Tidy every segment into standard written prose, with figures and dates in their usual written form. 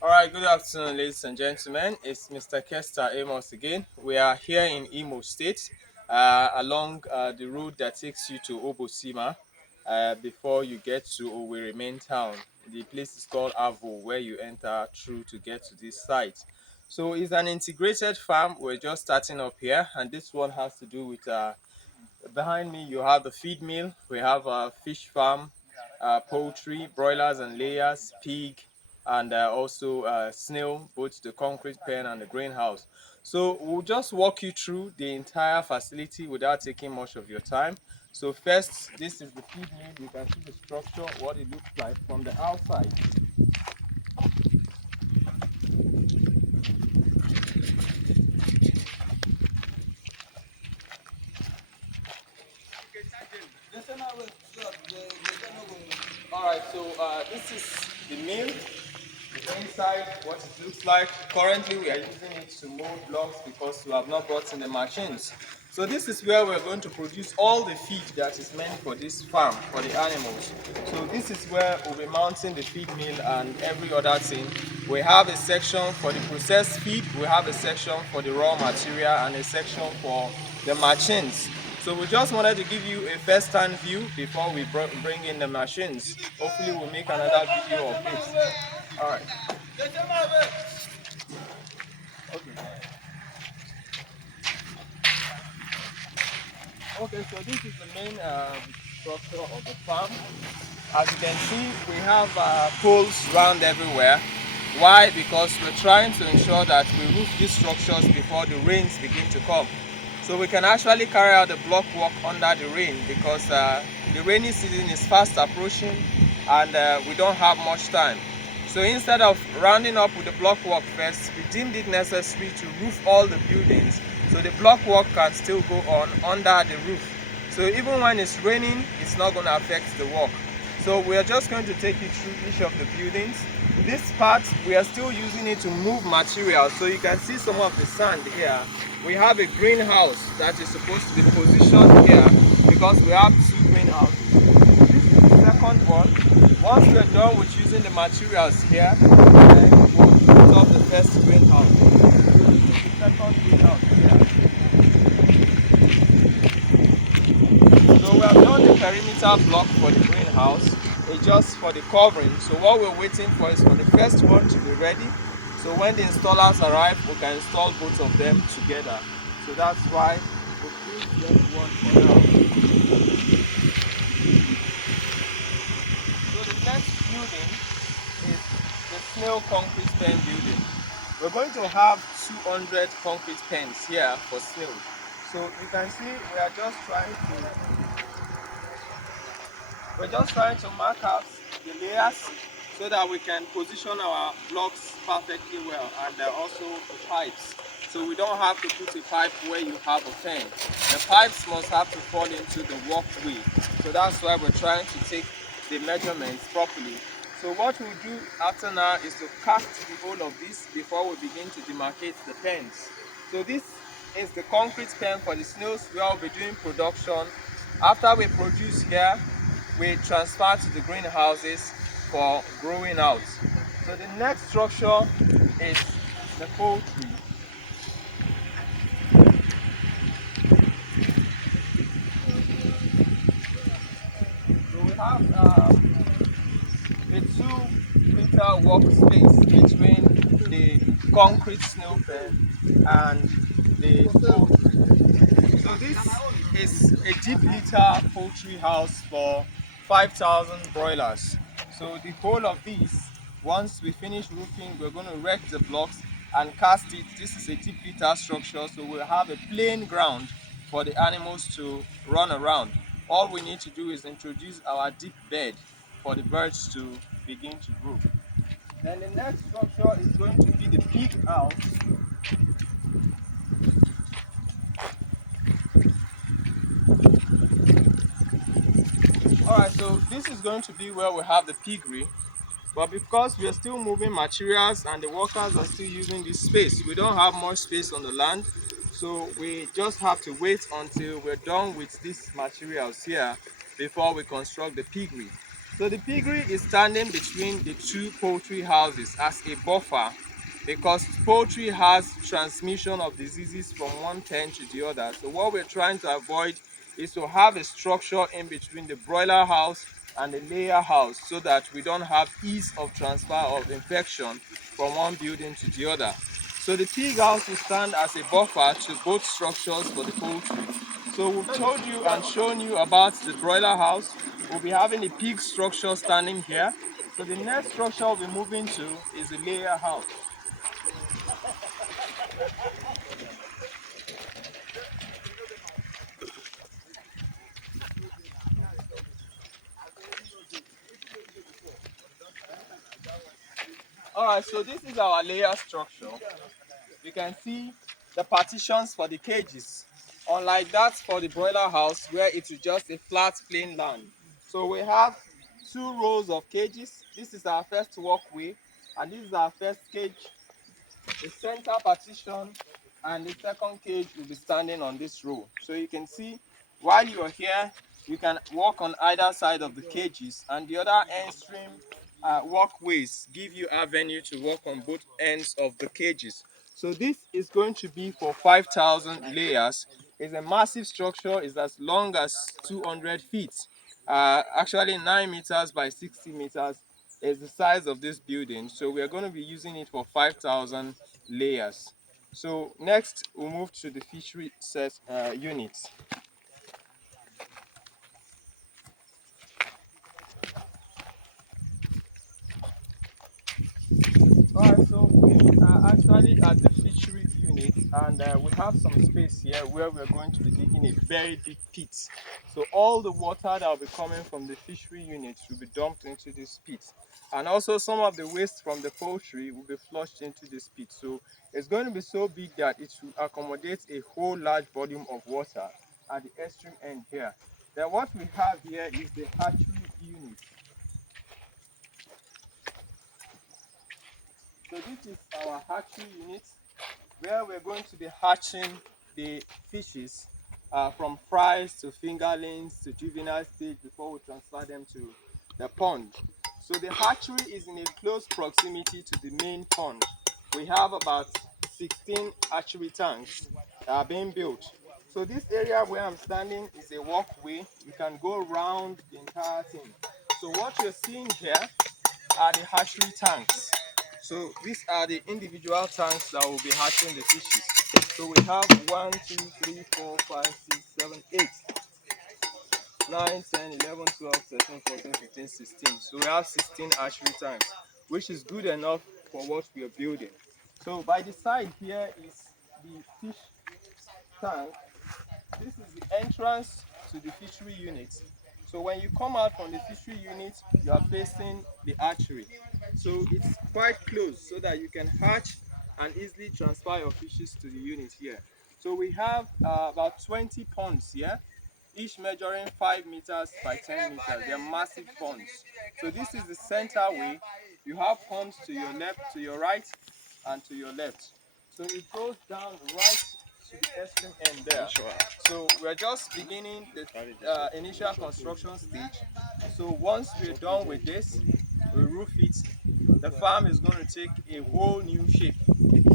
All right, good afternoon, ladies and gentlemen. It's Mr. Kester Amos again. We are here in Imo State, along the road that takes you to Obosima before you get to Owerri main town. The place is called Avo, where you enter through to get to this site. So it's an integrated farm. We're just starting up here, and this one has to do with behind me, you have the feed mill. We have a fish farm, poultry, broilers and layers, pig, and also snail, both the concrete pen and the greenhouse. So we'll just walk you through the entire facility without taking much of your time. So first, this is the feed mill. You can see the structure, what it looks like from the outside. All right, so this is the mill. The inside, what it looks like. Currently, we are using it to mold blocks because we have not brought in the machines. So this is where we're going to produce all the feed that is meant for this farm, for the animals. So this is where we'll be mounting the feed mill and every other thing. We have a section for the processed feed, we have a section for the raw material, and a section for the machines. So we just wanted to give you a first-hand view before we bring in the machines. Hopefully we'll make another video of it. All right. Okay. Okay, so this is the main structure of the farm. As you can see, we have poles around everywhere. Why? Because we're trying to ensure that we roof these structures before the rains begin to come. So we can actually carry out the block work under the rain because the rainy season is fast approaching and we don't have much time. So instead of rounding up with the block work first, we deemed it necessary to roof all the buildings so the block work can still go on under the roof. So even when it's raining, it's not going to affect the work. So we are just going to take you through each of the buildings. This part, we are still using it to move materials. So you can see some of the sand here. We have a greenhouse that is supposed to be positioned here because we have two greenhouses. This is the second one. Once we are done with using the materials here, then we'll put up the first greenhouse. So this is the second greenhouse here. So we have done the perimeter block for the greenhouse. It's just for the covering. So what we're waiting for is for the first one to be ready. So when the installers arrive, we can install both of them together. So that's why we choose just one for now. So the next building is the Snail concrete pen building. We're going to have 200 concrete pens here for snail. So you can see we're just trying to mark out the layers so that we can position our blocks perfectly well, and also the pipes. So we don't have to put a pipe where you have a pen. The pipes must have to fall into the walkway. So that's why we're trying to take the measurements properly. So what we'll do after now is to cast the whole of this before we begin to demarcate the pens. So this is the concrete pen for the snails where we'll be doing production. After we produce here, we transfer to the greenhouses for growing out. So the next structure is the poultry. So we have a 2 meter workspace between the concrete snail pen and the poultry. So this is a deep litter poultry house for 5,000 broilers. So the whole of these, once we finish roofing, we're going to erect the blocks and cast it. This is a deep litter structure, so we'll have a plain ground for the animals to run around. All we need to do is introduce our deep bed for the birds to begin to grow. Then the next structure is going to be the pig house. Alright, so this is going to be where we have the piggery. But because we are still moving materials and the workers are still using this space, we don't have much space on the land. So we just have to wait until we're done with these materials here before we construct the piggery. So the piggery is standing between the two poultry houses as a buffer because poultry has transmission of diseases from one pen to the other. So what we're trying to avoid is to have a structure in between the broiler house and the layer house so that we don't have ease of transfer of infection from one building to the other. So the pig house will stand as a buffer to both structures for the poultry. So we've told you and shown you about the broiler house. We'll be having the pig structure standing here. So the next structure we'll be moving to is the layer house. Alright, so this is our layer structure. You can see the partitions for the cages. Unlike that for the broiler house where it is just a flat plain land. So we have two rows of cages. This is our first walkway and this is our first cage. The center partition and the second cage will be standing on this row. So you can see while you're here, you can walk on either side of the cages and the other end stream walkways give you avenue to walk on both ends of the cages. So this is going to be for 5,000 layers. It's a massive structure. It's as long as 200 feet. Actually 9 meters by 60 meters is the size of this building. So we are going to be using it for 5,000 layers. So next we'll move to the fishery set units. Alright, so we are actually at the fishery unit and we have some space here where we're going to be digging a very big pit. So all the water that will be coming from the fishery unit will be dumped into this pit. And also some of the waste from the poultry will be flushed into this pit. So it's going to be so big that it will accommodate a whole large volume of water at the extreme end here. Then what we have here is the hatchery unit. So this is our hatchery unit where we're going to be hatching the fishes from fries to fingerlings to juvenile stage before we transfer them to the pond. So the hatchery is in a close proximity to the main pond. We have about 16 hatchery tanks that are being built. So this area where I'm standing is a walkway. You can go around the entire thing. So what you're seeing here are the hatchery tanks. So these are the individual tanks that will be hatching the fishes. So we have 1, 2, 3, 4, 5, 6, 7, 8, 9, 10, 11, 12, 13, 14, 15, 16. So we have 16 hatchery tanks, which is good enough for what we are building. So by the side here is the fish tank. This is the entrance to the fishery unit. So when you come out from the fishery unit, you are facing the hatchery. So it's quite close so that you can hatch and easily transfer your fishes to the unit here. So we have about 20 ponds here, each measuring 5 meters by 10 meters. They are massive ponds. So this is the center way. You have ponds to your left, to your right, and to your left. So it goes down right to the extreme end there. So we're just beginning the initial construction stage. So once we're done with this, we roof it. The farm is going to take a whole new shape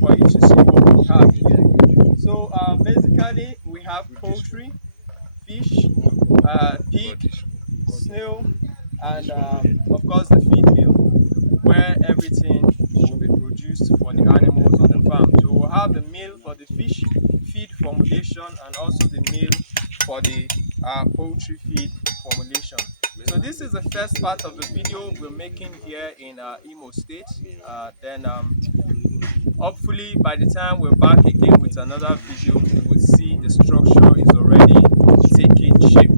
for you to see what we have here. So basically we have poultry, fish, pig, snail, and of course the feed mill where everything will be produced for the animals on the farm. So we'll have the meal for the fish feed formulation and also the meal for the poultry feed formulation. So this is the first part of the video we're making here in Imo State. Then hopefully by the time we're back again with another video, you will see the structure is already taking shape.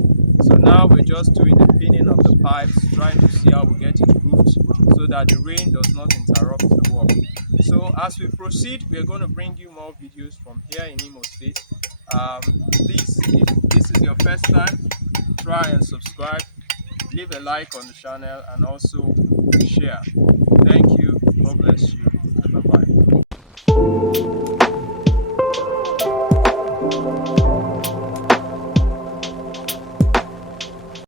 So now we're just doing the pinning of the pipes, trying to see how we get it roofed so that the rain does not interrupt the work. So as we proceed, we're going to bring you more videos from here in Imo State. Please, if this is your first time, try and subscribe, leave a like on the channel and also share. Thank you. God bless you.